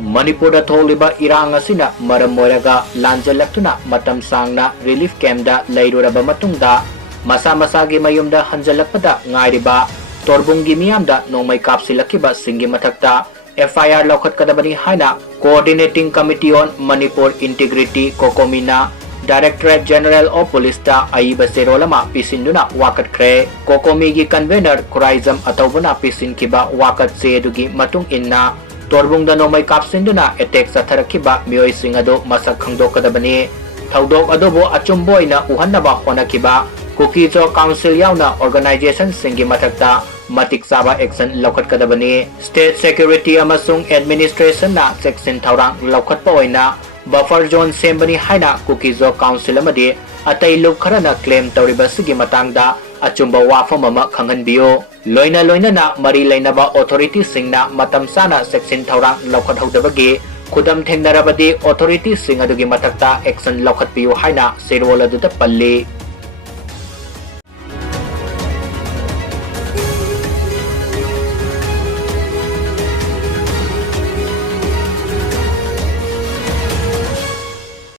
Manipur tholiba irang asina maram moiraga lanjalaktuna matam sangna relief camp da leiruraba matungda masa masagi mayumda hanjalakpada ngairiba Torbung Meeyamda Nongmei Kapsillakhiba Singgi Mathakta Fir Loukhatkadabani haina Coordinating Committee on Manipur Integrity Cocomi na Directorate General of Police da aiba serolama pisinduna wakat kre Cocomi gi convener Kuraizam atawbuna pisinkiba wakat se dugi matung inna Torbung da Nongmei kapsinduna attack satharakiba mioi singado masak khangdokadabani thaudok adobo achumboina uhannaba honakiba Kukijo Council yauna Organization Singgi Mathakta matik saba action Loukhatkadabani State Security amasung Administration na section thaurang Loukhatpa oina buffer zone sembani haina Kukijo Council amadi atai lup kharana claim tawriba sigi matangda achumba wafam ama khanghanbiyo loina na mari lainaba authority singna matam sana section thaurang Loukhathodabagi khudam thengnarabadi authority sing adugi mathakta action Loukhatpiyo haina serwol aduda palli